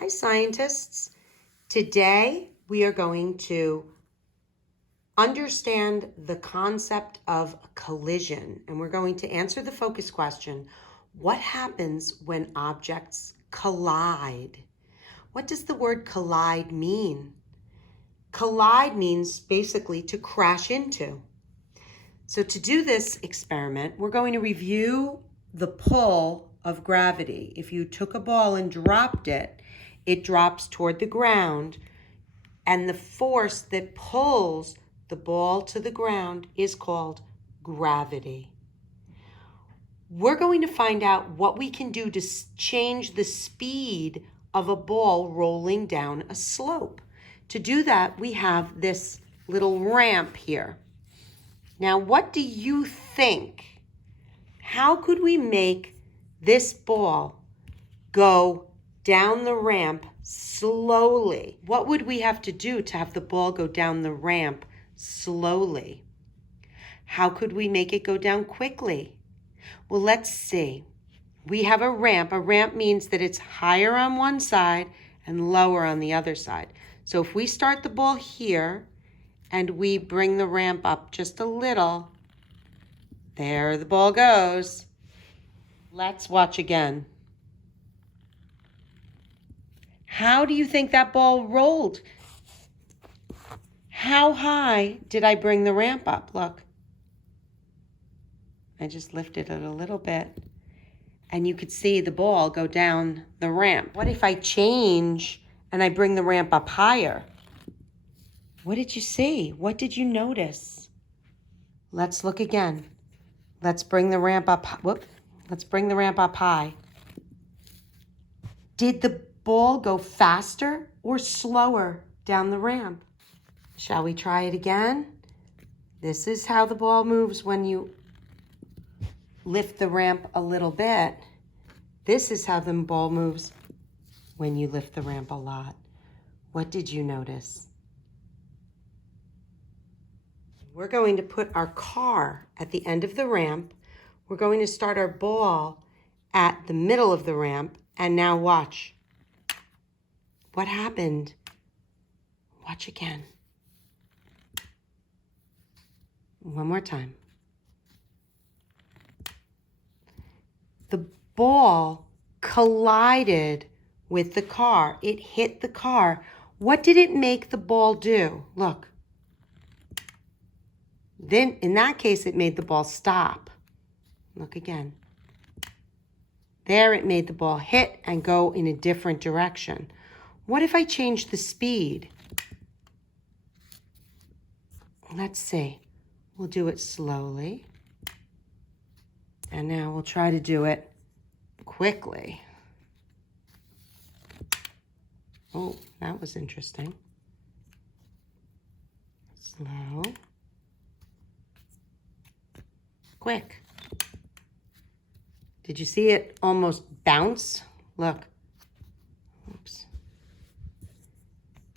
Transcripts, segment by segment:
Hi, scientists. Today we are going to understand the concept of collision, and we're going to answer the focus question: what happens when objects collide? What does the word collide mean? Collide means basically to crash into. So to do this experiment, we're going to review the pull of gravity. If you took a ball and dropped it, it drops toward the ground, and the force that pulls the ball to the ground is called gravity. We're going to find out what we can do to change the speed of a ball rolling down a slope. To do that, we have this little ramp here. Now, what do you think? How could we make this ball go down the ramp slowly? What would we have to do to have the ball go down the ramp slowly? How could we make it go down quickly? Well, let's see. We have a ramp. A ramp means that it's higher on one side and lower on the other side. So if we start the ball here and we bring the ramp up just a little, there the ball goes. Let's watch again. How do you think that ball rolled? How high did I bring the ramp up? Look. I just lifted it a little bit, and you could see the ball go down the ramp. What if I change and I bring the ramp up higher? What did you see? What did you notice? Let's look again. Let's bring the ramp up. Let's bring the ramp up high. Did the ball go faster or slower down the ramp? Shall we try it again? This is how the ball moves when you lift the ramp a little bit. This is how the ball moves when you lift the ramp a lot. What did you notice? We're going to put our car at the end of the ramp. We're going to start our ball at the middle of the ramp. And now watch. What happened? Watch again. One more time. The ball collided with the car. It hit the car. What did it make the ball do? Look. Then, in that case, it made the ball stop. Look again. There, it made the ball hit and go in a different direction. What if I change the speed? Let's see. We'll do it slowly. And now we'll try to do it quickly. Oh, that was interesting. Slow. Quick. Did you see it almost bounce? Look. Oops.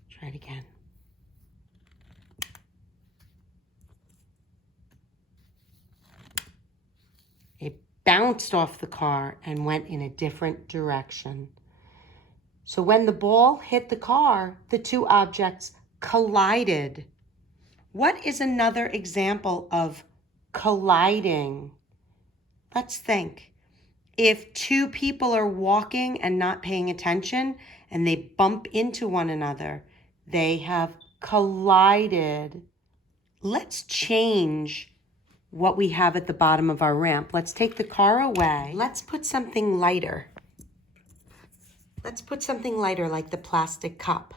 Try it again. It bounced off the car and went in a different direction. So when the ball hit the car, the two objects collided. What is another example of colliding? Let's think. If two people are walking and not paying attention and they bump into one another, they have collided. Let's change what we have at the bottom of our ramp. Let's take the car away. Let's put something lighter. Let's put something lighter like the plastic cup.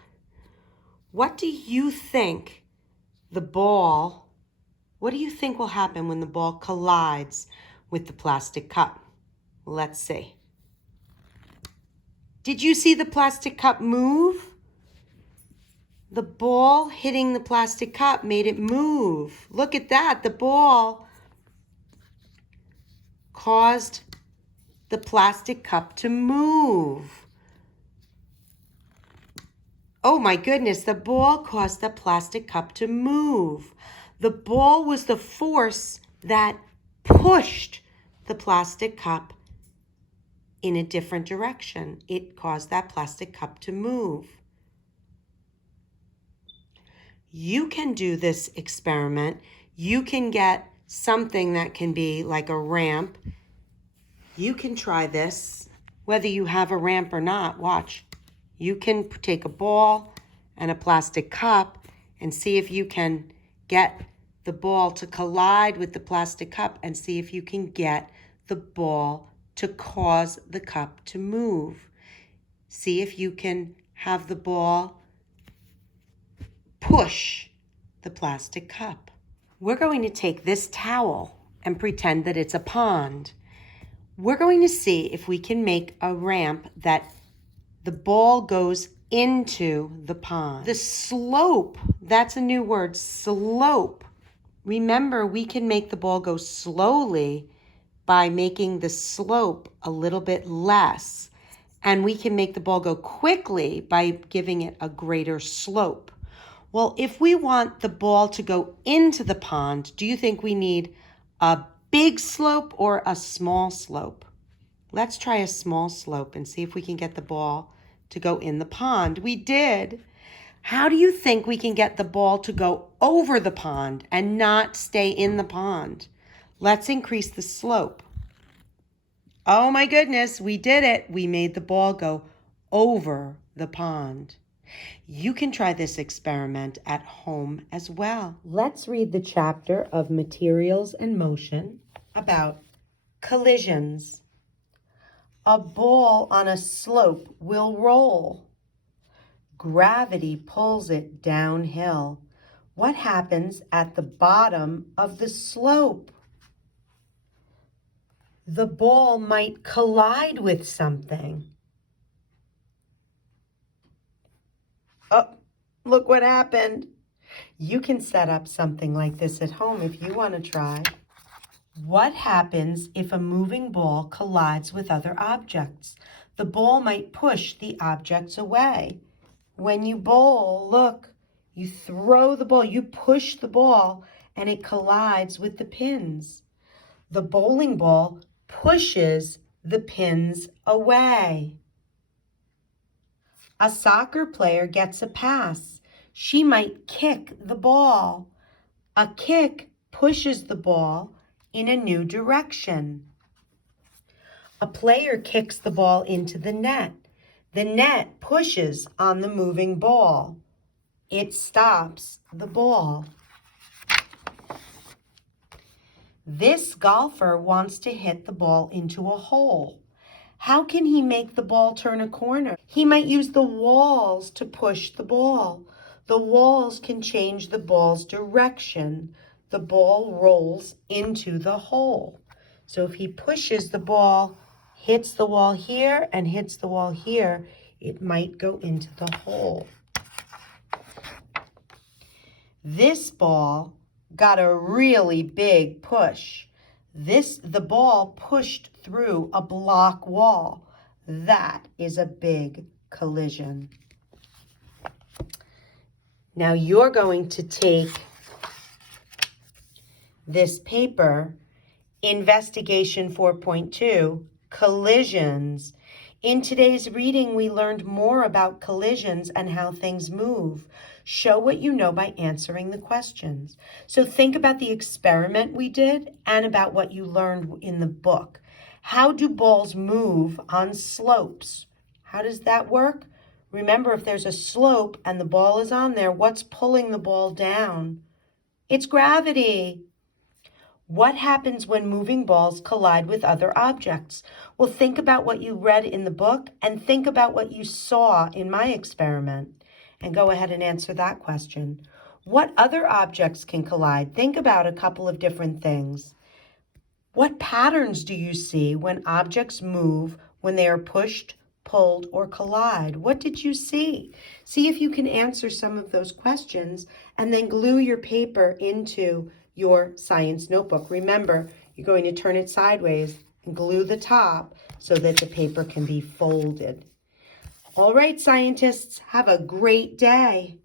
What do you think what do you think will happen when the ball collides with the plastic cup? Let's see. Did you see the plastic cup move? The ball hitting the plastic cup made it move. Look at that. The ball caused the plastic cup to move. Oh my goodness, the ball caused the plastic cup to move. The ball was the force that pushed the plastic cup in a different direction. It caused that plastic cup to move. You can do this experiment. You can get something that can be like a ramp. You can try this, whether you have a ramp or not. Watch. You can take a ball and a plastic cup and see if you can get the ball to collide with the plastic cup and see if you can get the ball to cause the cup to move. See if you can have the ball push the plastic cup. We're going to take this towel and pretend that it's a pond. We're going to see if we can make a ramp that the ball goes into the pond. The slope, that's a new word, slope. Remember, we can make the ball go slowly by making the slope a little bit less. And we can make the ball go quickly by giving it a greater slope. Well, if we want the ball to go into the pond, do you think we need a big slope or a small slope? Let's try a small slope and see if we can get the ball to go in the pond. We did. How do you think we can get the ball to go over the pond and not stay in the pond? Let's increase the slope. Oh my goodness, we did it. We made the ball go over the pond. You can try this experiment at home as well. Let's read the chapter of Materials and Motion about collisions. A ball on a slope will roll. Gravity pulls it downhill. What happens at the bottom of the slope? The ball might collide with something. Oh, look what happened. You can set up something like this at home if you want to try. What happens if a moving ball collides with other objects? The ball might push the objects away. When you bowl, look, you throw the ball, you push the ball, and it collides with the pins. The bowling ball pushes the pins away. A soccer player gets a pass. She might kick the ball. A kick pushes the ball in a new direction. A player kicks the ball into the net. The net pushes on the moving ball. It stops the ball. This golfer wants to hit the ball into a hole. How can he make the ball turn a corner? He might use the walls to push the ball. The walls can change the ball's direction. The ball rolls into the hole. So if he pushes the ball, hits the wall here and hits the wall here, it might go into the hole. This ball got a really big push. The ball pushed through a block wall. That is a big collision. Now you're going to take this paper, Investigation 4.2, Collisions. In today's reading, we learned more about collisions and how things move. Show what you know by answering the questions. So think about the experiment we did and about what you learned in the book. How do balls move on slopes? How does that work? Remember, if there's a slope and the ball is on there, what's pulling the ball down? It's gravity. What happens when moving balls collide with other objects? Well, think about what you read in the book and think about what you saw in my experiment. And go ahead and answer that question. What other objects can collide? Think about a couple of different things. What patterns do you see when objects move when they are pushed, pulled, or collide? What did you see? See if you can answer some of those questions and then glue your paper into your science notebook. Remember, you're going to turn it sideways and glue the top so that the paper can be folded. All right, scientists, have a great day.